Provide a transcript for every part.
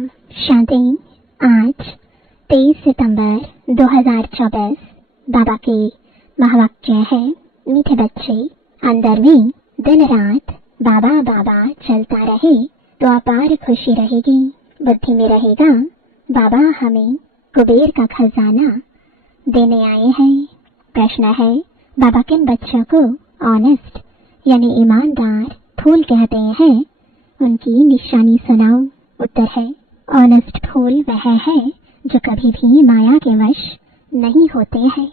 ओम शांति। आज 23 सितंबर 2024 बाबा के महावाक्य है, मीठे बच्चे अंदर में दिन रात बाबा बाबा चलता रहे तो अपार खुशी रहेगी, बुद्धि में रहेगा बाबा हमें कुबेर का खजाना देने आए हैं। प्रश्न है, बाबा किन बच्चों को ऑनेस्ट यानी ईमानदार फूल कहते हैं, उनकी निशानी सुनाओ। उत्तर है, ऑनेस्ट फूल वह है जो कभी भी माया के वश नहीं होते हैं,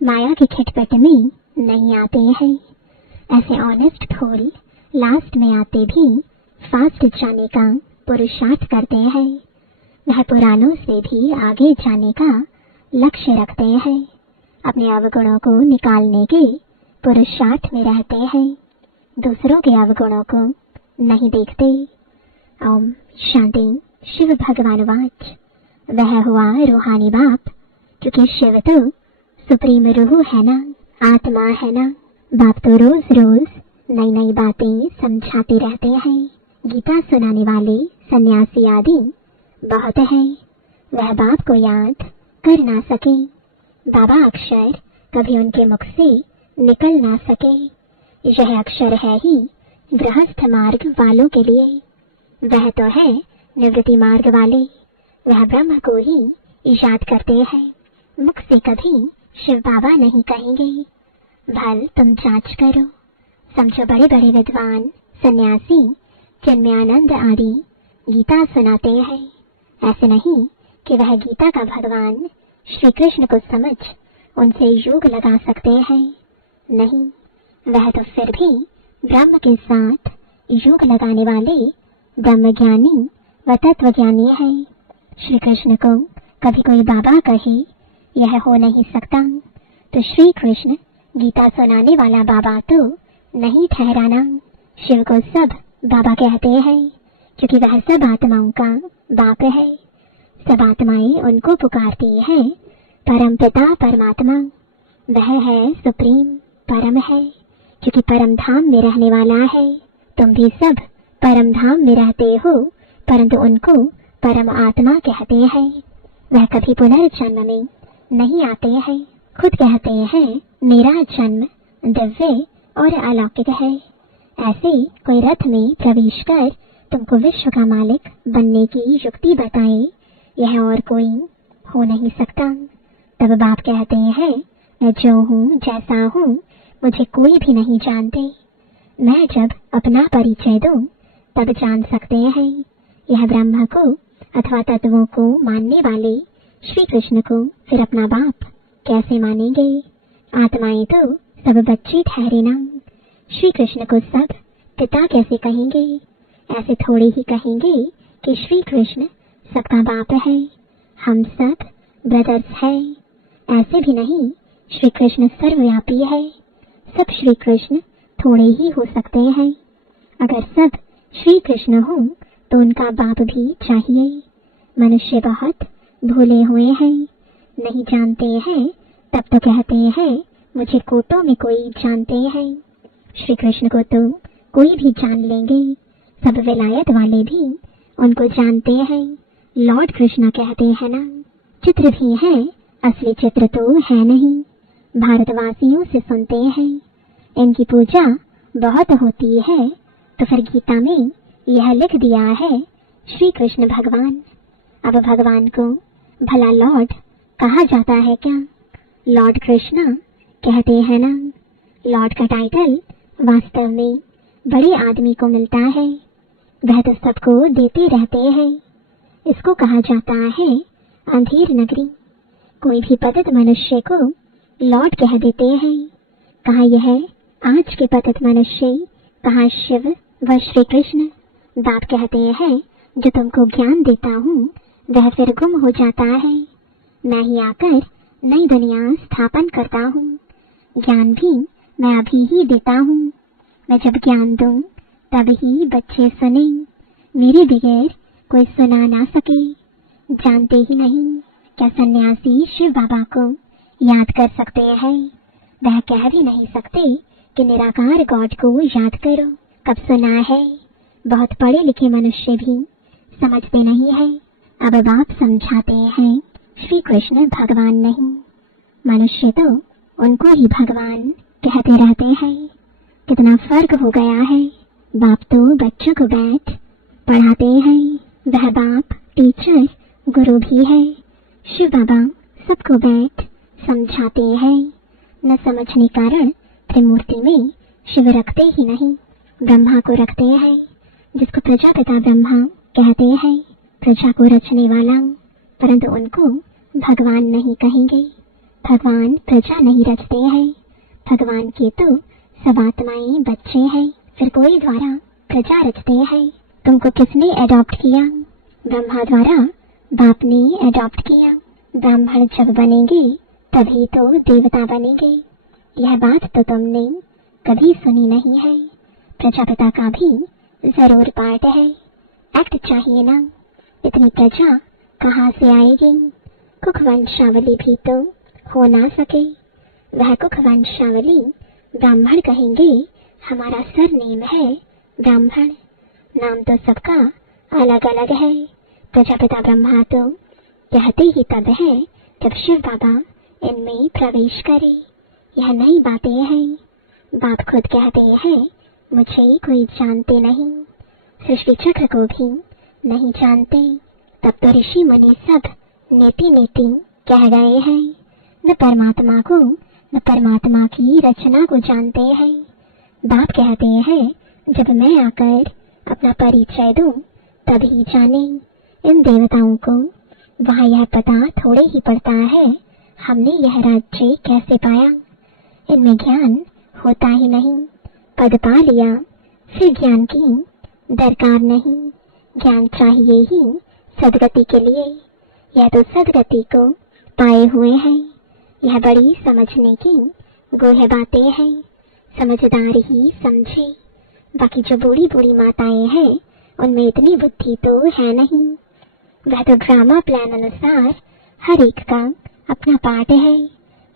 माया के खिटपिट में नहीं आते हैं। ऐसे ऑनेस्ट फूल लास्ट में आते भी फास्ट जाने का पुरुषार्थ करते हैं। वह पुरानों से भी आगे जाने का लक्ष्य रखते हैं, अपने अवगुणों को निकालने के पुरुषार्थ में रहते हैं, दूसरों के अवगुणों को नहीं देखते। ओम शांति। शिव भगवान वाच, वह हुआ रूहानी बाप, क्योंकि शिव तो सुप्रीम रूह है ना, आत्मा है ना। बाप तो रोज रोज नई नई बातें समझाते रहते हैं। गीता सुनाने वाले सन्यासी आदि बहुत है, वह बाप को याद कर ना सके, बाबा अक्षर कभी उनके मुख से निकल ना सके। यह अक्षर है ही गृहस्थ मार्ग वालों के लिए, वह तो है निवृत्ति मार्ग वाले। वह ब्रह्म को ही याद करते हैं, मुख से कभी शिव बाबा नहीं कहेंगे। भल तुम जांच करो, समझो बड़े बड़े विद्वान सन्यासी जिनमें आनंद आदि गीता सुनाते हैं, ऐसे नहीं कि वह गीता का भगवान श्री कृष्ण को समझ उनसे योग लगा सकते हैं। नहीं, वह तो फिर भी ब्रह्म के साथ योग लगाने वाले ब्रह्म ज्ञानी व तत्व ज्ञानी है। श्री कृष्ण को कभी कोई बाबा कहे यह हो नहीं सकता, तो श्री कृष्ण गीता सुनाने वाला बाबा तो नहीं ठहराना। शिव को सब बाबा कहते हैं, क्योंकि वह सब आत्माओं का बाप है। सब आत्माएं उनको पुकारती है परम पिता परमात्मा, वह है सुप्रीम परम है, क्योंकि परम धाम में रहने वाला है। तुम भी सब परम धाम में रहते हो, परंतु उनको परम आत्मा कहते हैं। वह कभी पुनर्जन्म में नहीं आते हैं, खुद कहते हैं मेरा जन्म दिव्य और अलौकिक है। ऐसे कोई रथ में प्रवेश कर तुमको विश्व का मालिक बनने की युक्ति बताए, यह और कोई हो नहीं सकता। तब बाप कहते हैं, मैं जो हूँ जैसा हूँ मुझे कोई भी नहीं जानते, मैं जब अपना परिचय दूं तब जान सकते हैं। यह ब्रह्म को अथवा तत्वों को मानने वाले श्री कृष्ण को फिर अपना बाप कैसे मानेंगे? आत्माएं तो सब बच्चे ठहरे ना, श्री कृष्ण को सब पिता कैसे कहेंगे? ऐसे थोड़े ही कहेंगे कि श्री कृष्ण सबका बाप है, हम सब ब्रदर्स है। ऐसे भी नहीं, श्री कृष्ण सर्वव्यापी है, सब श्री कृष्ण थोड़े ही हो सकते हैं। अगर सब श्री कृष्ण हो तो उनका बाप भी चाहिए। मनुष्य बहुत भूले हुए हैं, नहीं जानते हैं, तब तो कहते हैं मुझे कोटों में कोई जानते हैं। श्री कृष्ण को तो कोई भी जान लेंगे, सब विलायत वाले भी उनको जानते हैं। लॉर्ड कृष्णा कहते हैं ना, चित्र भी है, असली चित्र तो है नहीं, भारतवासियों से सुनते हैं। इनकी पूजा बहुत होती है, तो फिर गीता में यह लिख दिया है श्री कृष्ण भगवान। अब भगवान को भला लॉर्ड कहा जाता है क्या? लॉर्ड कृष्णा कहते हैं ना। लॉर्ड का टाइटल वास्तव में बड़े आदमी को मिलता है, वह तो सबको देते रहते हैं। इसको कहा जाता है अंधेर नगरी। कोई भी पतित मनुष्य को लॉर्ड कह देते हैं। कहा यह आज के पतित मनुष्य, कहा शिव व श्री कृष्ण। बाप कहते हैं जो तुमको ज्ञान देता हूँ वह फिर गुम हो जाता है, मैं ही आकर नई दुनिया स्थापन करता हूँ। ज्ञान भी मैं अभी ही देता हूँ, मैं जब ज्ञान दूँ तब ही बच्चे सुने, मेरे बगैर कोई सुना ना सके। जानते ही नहीं, क्या सन्यासी शिव बाबा को याद कर सकते हैं? वह कह भी नहीं सकते कि निराकार गॉड को याद करो। कब सुना है? बहुत पढ़े लिखे मनुष्य भी समझते नहीं है। अब बाप समझाते हैं श्री कृष्ण भगवान नहीं, मनुष्य तो उनको ही भगवान कहते रहते हैं। कितना फर्क हो गया है। बाप तो बच्चों को बैठ पढ़ाते हैं, वह बाप टीचर गुरु भी है। शिव बाबा सबको बैठ समझाते हैं। न समझने कारण त्रिमूर्ति में शिव रखते ही नहीं, ब्रह्मा को रखते हैं, जिसको प्रजापिता ब्रह्मा कहते हैं, प्रजा को रचने वाला। परंतु उनको भगवान नहीं कहेंगे। भगवान प्रजा नहीं रचते हैं। भगवान के तो सब आत्माएं बच्चे हैं, फिर कोई द्वारा प्रजा रचते हैं। तुमको किसने एडॉप्ट किया? ब्रह्मा द्वारा बाप ने एडॉप्ट किया। ब्राह्मण जब बनेंगे तभी तो देवता बनेंगे। यह बात तो तुमने कभी सुनी नहीं है। प्रजापिता का भी जरूर पार्ट है, एक्ट चाहिए ना। इतनी प्रजा कहाँ से आएगी? कुख वंशावली भी तो हो ना सके। वह कुख वंशावली ब्राह्मण कहेंगे। हमारा सरनेम है ब्राह्मण, नाम तो सबका अलग अलग है। प्रजापिता ब्रह्मा तो कहते ही तब है जब शिव बाबा इनमें प्रवेश करे। यह नई बातें हैं। बाप खुद कहते हैं मुझे कोई जानते नहीं, सृष्टि चक्र को भी नहीं जानते। तब तो ऋषि मुनि सब नीति नीति कह गए हैं। न परमात्मा को न परमात्मा की रचना को जानते हैं। बाप कहते हैं जब मैं आकर अपना परिचय दूं तभी जाने। इन देवताओं को वहाँ यह पता थोड़े ही पड़ता है हमने यह राज्य कैसे पाया। इनमें ज्ञान होता ही नहीं। पद पा लिया फिर ज्ञान की दरकार नहीं। ज्ञान चाहिए ही सदगति के लिए। यह तो सदगति को पाए हुए हैं। यह बड़ी समझने की गोह बातें हैं। समझदार ही समझे। बाकी जो बूढ़ी बूढ़ी माताएं हैं उनमें इतनी बुद्धि तो है नहीं। वह तो ड्रामा प्लान अनुसार हर एक का अपना पार्ट है।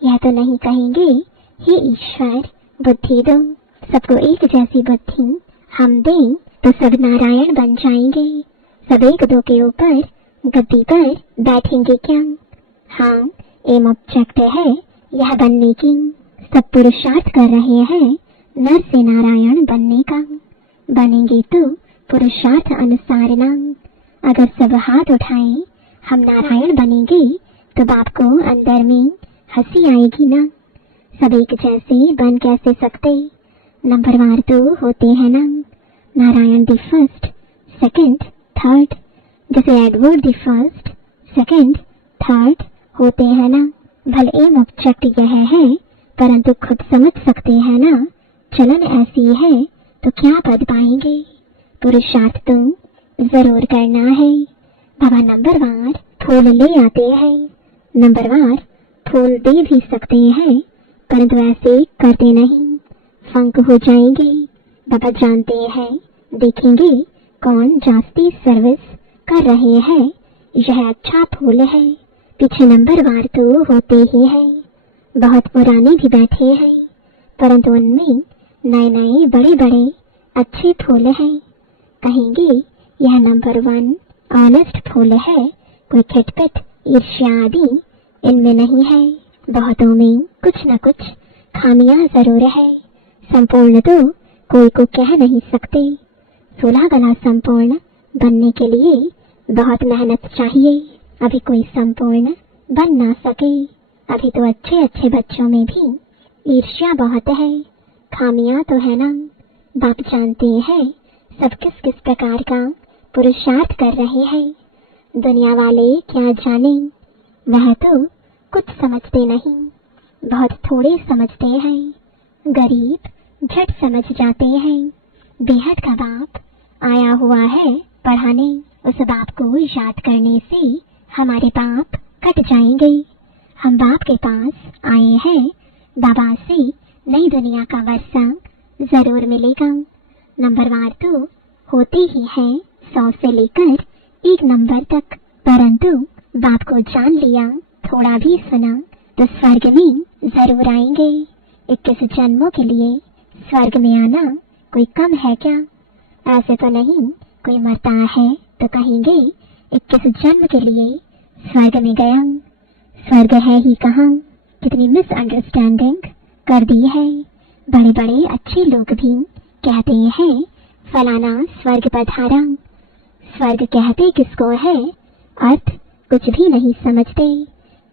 यह तो नहीं कहेंगे हे ईश्वर बुद्धि दो, सबको एक जैसी बुद्धि हम दें तो सब नारायण बन जाएंगे। सब एक दो के ऊपर गद्दी पर बैठेंगे क्या? हाँ, एम ऑब्जेक्ट है यह बनने की। सब पुरुषार्थ कर रहे हैं नर से नारायण बनने का। बनेंगे तो पुरुषार्थ अनुसार ना। अगर सब हाथ उठाएं हम नारायण बनेंगे तो बाप को अंदर में हंसी आएगी ना। सब एक जैसे बन कैसे सकते? नंबरवार तो होते हैं ना। Narayan the first, second, third. जैसे Edward the first, second, third होते हैं ना। भले एम ऑब्जेक्ट यह है परंतु खुद समझ सकते हैं ना। चलन ऐसी है तो क्या पद पाएंगे? पुरुषार्थ तो जरूर करना है। बाबा नंबरवार फूल ले आते हैं। नंबरवार फूल दे भी सकते हैं परंतु ऐसे करते नहीं, फंक हो जाएंगे। बाबा जानते हैं, देखेंगे कौन जास्ती सर्विस कर रहे हैं। यह अच्छा फूल है। पीछे नंबरवार तो होते ही हैं। बहुत पुराने भी बैठे हैं परंतु उनमें नए नए बड़े बड़े अच्छे फूल हैं। कहेंगे यह नंबर 1 ऑनेस्ट फूल है। कोई खिटपिट ईर्ष्या आदि इनमें नहीं है। बहुतों में कुछ न कुछ खामियां जरूर है। संपूर्ण तो कोई को कह नहीं सकते। 16 गला संपूर्ण बनने के लिए बहुत मेहनत चाहिए। अभी कोई संपूर्ण बन ना सके। अभी तो अच्छे अच्छे बच्चों में भी ईर्ष्या बहुत है। खामियां तो है ना। बाप जानते हैं सब किस किस प्रकार का पुरुषार्थ कर रहे हैं। दुनिया वाले क्या जाने, वह तो कुछ समझते नहीं, बहुत थोड़े समझते हैं। गरीब झट समझ जाते हैं। बेहद का बाप आया हुआ है पढ़ाने। उस बाप को याद करने से हमारे पाप कट जाएंगे। हम बाप के पास आए हैं। बाबा से नई दुनिया का वर्षा जरूर मिलेगा। नंबरवार तो होते ही हैं 100 से लेकर 1 नंबर तक। परंतु बाप को जान लिया, थोड़ा भी सुना तो स्वर्ग में जरूर आएंगे। 21 जन्मों के लिए स्वर्ग में आना कोई कम है क्या? ऐसे तो नहीं कोई मरता है तो कहेंगे 21 जन्म के लिए स्वर्ग में गया। स्वर्ग है ही कहाँ, कितनी मिसअंडरस्टैंडिंग कर दी है। बड़े बड़े अच्छे लोग भी कहते हैं फलाना स्वर्ग पधारा। स्वर्ग कहते किसको है, अर्थ कुछ भी नहीं समझते।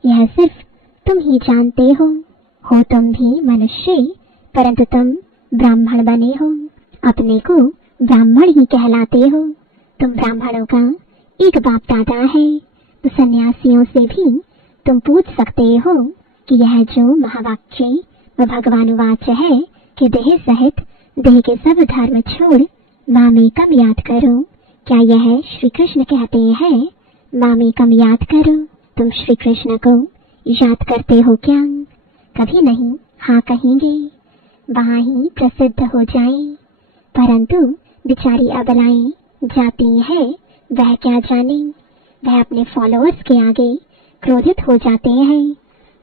यह सिर्फ तुम ही जानते हो तुम भी मनुष्य, परंतु तुम ब्राह्मण बने हो, अपने को ब्राह्मण ही कहलाते हो। तुम ब्राह्मणों का एक बाप दादा है, तो सन्यासियों से भी तुम पूछ सकते हो कि यह जो महावाक्य व भगवानुवाच है कि देह सहित देह के सब धर्म छोड़ मामेकम याद करो, क्या यह श्री कृष्ण कहते हैं मामेकम याद करो? तुम श्री कृष्ण को याद करते हो क्या? कभी नहीं हाँ कहेंगे, वहाँ ही प्रसिद्ध हो जाए। परंतु बेचारी अबलाएं जाती है, वह क्या जाने, वह अपने फॉलोअर्स के आगे क्रोधित हो जाते हैं।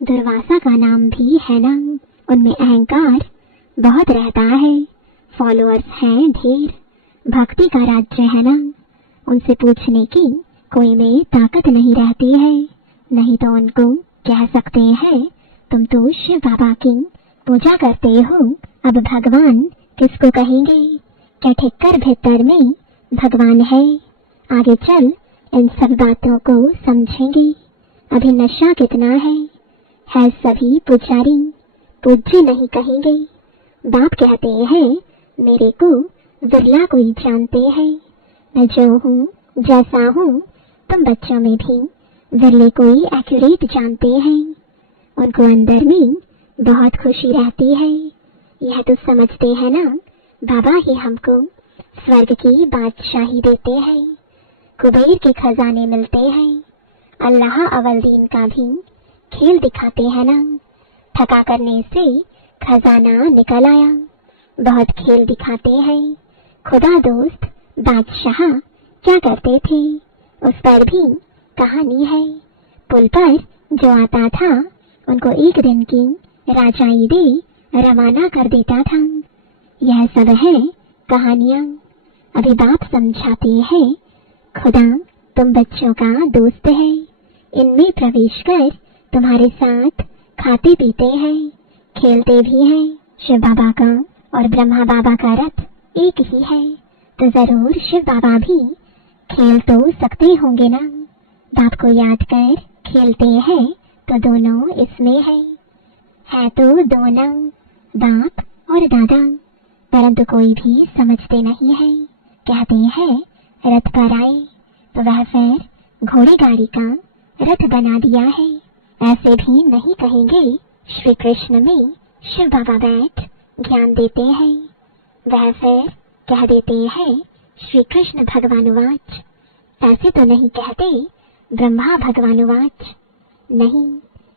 दुर्वासा का नाम भी है ना, उनमें अहंकार बहुत रहता है, फॉलोअर्स हैं ढेर, भक्ति का राज्य है ना, उनसे पूछने की कोई में ताकत नहीं रहती है। नहीं तो उनको कह सकते हैं तुम तो शिव बाबा की पूजा करते हो, अब भगवान किसको कहेंगे? क्या ठिक्कर भीतर में भगवान है? आगे चल इन सब बातों को समझेंगे। अभी नशा कितना है सभी पुजारी, पूज्य नहीं कहेंगे। बाप कहते हैं मेरे को विरला कोई जानते हैं, मैं जो हूँ जैसा हूँ, तुम बच्चों में भी विरले कोई एक्यूरेट जानते हैं। उनको अंदर में बहुत खुशी रहती है। यह तो समझते हैं ना, बाबा ही हमको स्वर्ग की बादशाही देते हैं, कुबेर के खजाने मिलते हैं, अल्लाह अवलदीन का भी खेल दिखाते हैं ना। थका करने से खजाना निकल आया, बहुत खेल दिखाते हैं। खुदा दोस्त बादशाह क्या करते थे, उस पर भी कहानी है। पुल पर जो आता था उनको एक दिन की राजाई दे रवाना कर देता था। यह सब है कहानियाँ। अभी बाप समझाते हैं खुदा तुम बच्चों का दोस्त है, इनमें प्रवेश कर तुम्हारे साथ खाते पीते हैं, खेलते भी हैं। शिव बाबा का और ब्रह्मा बाबा का रथ एक ही है, तो जरूर शिव बाबा भी खेल तो सकते होंगे ना। बाप को याद कर खेलते हैं तो दोनों इसमें है तो दोनों बाप और दादा, परंतु कोई भी समझते नहीं है। कहते हैं रथ पर आए तो वह फिर घोड़े गाड़ी का रथ बना दिया है। ऐसे भी नहीं कहेंगे श्री कृष्ण में शिव बाबा बैठ ज्ञान देते हैं, वह फिर कह देते हैं श्री कृष्ण भगवानुवाच। ऐसे तो नहीं कहते ब्रह्मा भगवानुवाच, नहीं,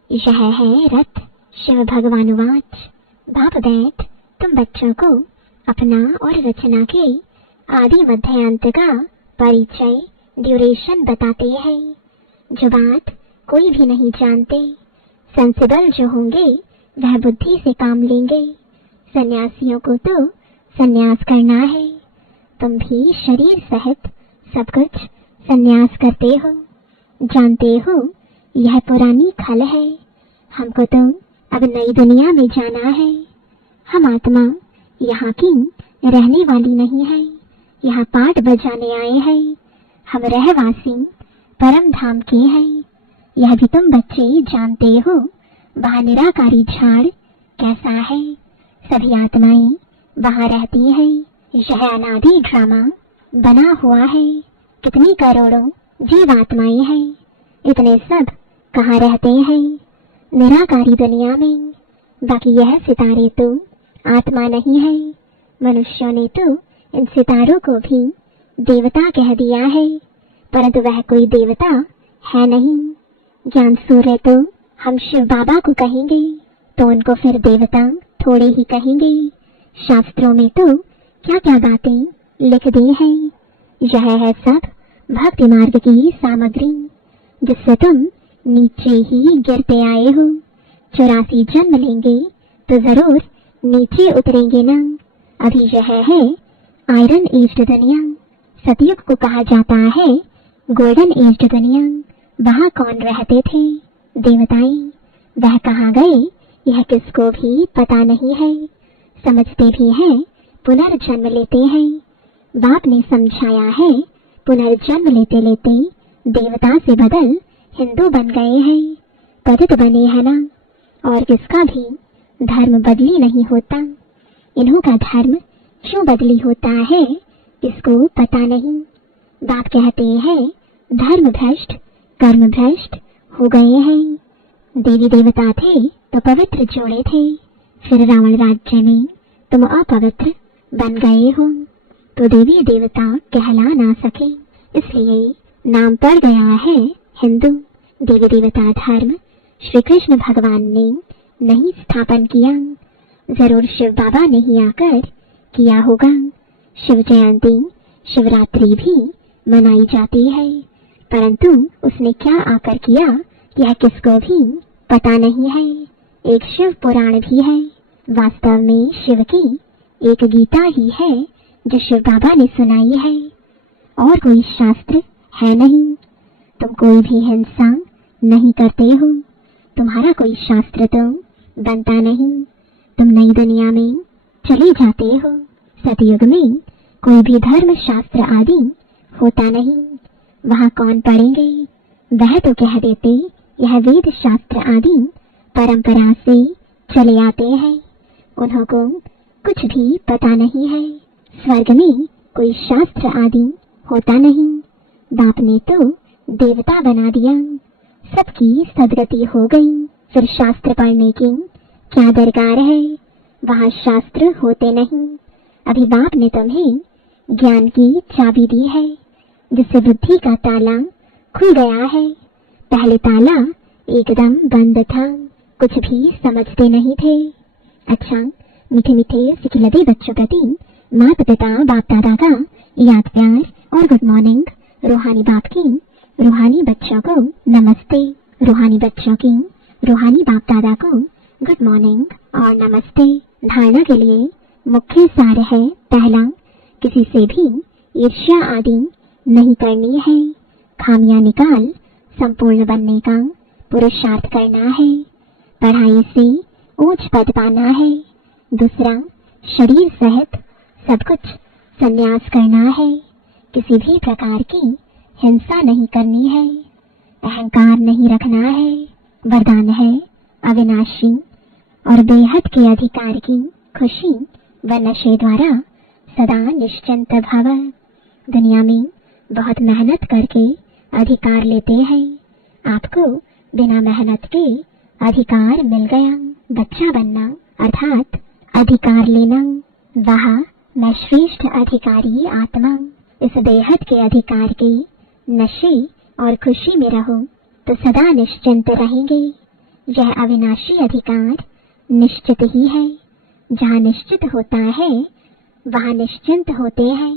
यह है रथ शिव भगवानुवाच। बाप बैठ तुम बच्चों को अपना और रचना के आदि मध्य अंत का परिचय ड्यूरेशन बताते हैं, जो बात कोई भी नहीं जानते। सेंसिबल जो होंगे वह बुद्धि से काम लेंगे। सन्यासियों को तो सन्यास करना है, तुम भी शरीर सहित सब कुछ सन्यास करते हो। जानते हो यह पुरानी खल है, हमको तो अब नई दुनिया में जाना है। हम आत्मा यहाँ की रहने वाली नहीं है, यहाँ पाठ बजाने आए हैं। हम रहवासी परम धाम के हैं, यह भी तुम बच्चे जानते हो। वहाँ निराकारी झाड़ कैसा है, सभी आत्माएं वहाँ रहती हैं। यह अनादि ड्रामा बना हुआ है, कितनी करोड़ों जीवात्माएं हैं, इतने सब कहाँ रहते हैं निराकारी दुनिया में। बाकी यह सितारे तो आत्मा नहीं है, मनुष्यों ने तो इन सितारों को भी देवता कह दिया है, परंतु वह कोई देवता है नहीं। ज्ञान सूर्य तो हम शिव बाबा को कहेंगे, तो उनको फिर देवता थोड़े ही कहेंगे। शास्त्रों में तो क्या क्या बातें लिख दी हैं। यह है सब भक्ति मार्ग की सामग्री, जिससे तुम नीचे ही गिरते आए हो। 84 जन्म लेंगे तो जरूर नीचे उतरेंगे ना। अभी यह है आयरन एज दुनिया, सतयुग को कहा जाता है गोल्डन एज दुनिया। वहाँ कौन रहते थे? देवताएं। वह कहाँ गए यह किसको भी पता नहीं है। समझते भी हैं पुनर्जन्म लेते हैं। बाप ने समझाया है पुनर्जन्म लेते लेते देवता से बदल हिंदू बन गए हैं। पतित बने हैं ना। और किसका भी धर्म बदली नहीं होता। इन्हों का धर्म क्यों बदली होता है किसको पता नहीं। बाप कहते हैं धर्म भ्रष्ट कर्म भ्रष्ट हो गए हैं। देवी देवता थे तो पवित्र जोड़े थे, फिर रावण राज्य में तुम अपवित्र बन गए हो तो देवी देवता कहला ना सके, इसलिए नाम पड़ गया है हिंदू। देवी देवता धर्म श्री कृष्ण भगवान ने नहीं स्थापन किया, जरूर शिव बाबा ने ही आकर किया होगा। शिव जयंती शिवरात्रि भी मनाई जाती है, परंतु उसने क्या आकर किया यह किसको भी पता नहीं है। एक शिव पुराण भी है, वास्तव में शिव की एक गीता ही है जो शिव बाबा ने सुनाई है, और कोई शास्त्र है नहीं। तुम कोई भी हिंसा नहीं करते हो, तुम्हारा कोई शास्त्र तो बनता नहीं, तुम नई दुनिया में चले जाते हो। सतयुग में कोई भी धर्म शास्त्र आदि होता नहीं, वहाँ कौन पढ़ेंगे? वह तो कह देते यह वेद शास्त्र आदि परंपरा से चले आते हैं, उन्हों को कुछ भी पता नहीं है। स्वर्ग में कोई शास्त्र आदि होता नहीं, बाप ने तो देवता बना दिया, सबकी सदगति हो गई। फिर शास्त्र पढ़ने की क्या दरकार है? वहाँ शास्त्र होते नहीं। अभी बाप ने तुम्हें ज्ञान की चाबी दी है, जिससे बुद्धि का ताला खुल गया है। पहले ताला एकदम बंद था, कुछ भी समझते नहीं थे। अच्छा, मीठे मीठे सिखिलते बच्चों प्रति माता पिता बाप दादा का याद प्यार और गुड मॉर्निंग। रूहानी बाप की रूहानी बच्चों को नमस्ते, रूहानी बच्चों की रूहानी बाप दादा को गुड मॉर्निंग और नमस्ते। धारणा के लिए मुख्य सार है, पहला, किसी से भी ईर्ष्या आदि नहीं करनी है, खामियां निकाल संपूर्ण बनने का पुरुषार्थ करना है, पढ़ाई से ऊंच पद पाना है। दूसरा, शरीर सहित सब कुछ संन्यास करना है, किसी भी प्रकार की हिंसा नहीं करनी है, अहंकार नहीं रखना है। वरदान है अविनाशी और बेहद के अधिकार की खुशी व नशे द्वारा सदा निश्चिंत भव। दुनिया में बहुत मेहनत करके अधिकार लेते हैं, आपको बिना मेहनत के अधिकार मिल गया। बच्चा बनना अर्थात अधिकार लेना, वह मैं श्रेष्ठ अधिकारी आत्मा। इस बेहद के अधिकार के नशे और खुशी में रहो तो सदा निश्चिंत रहेंगे। यह अविनाशी अधिकार निश्चित ही है, जहाँ निश्चित होता है वहाँ निश्चिंत होते हैं।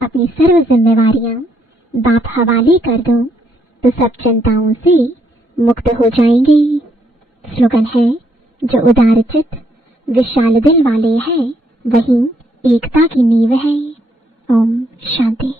अपनी सर्व जिम्मेवारियां बाप हवाले कर दो तो सब चिंताओं से मुक्त हो जाएंगे। स्लोगन है, जो उदार चित्त विशाल दिल वाले हैं वही एकता की नींव है। ओम शांति।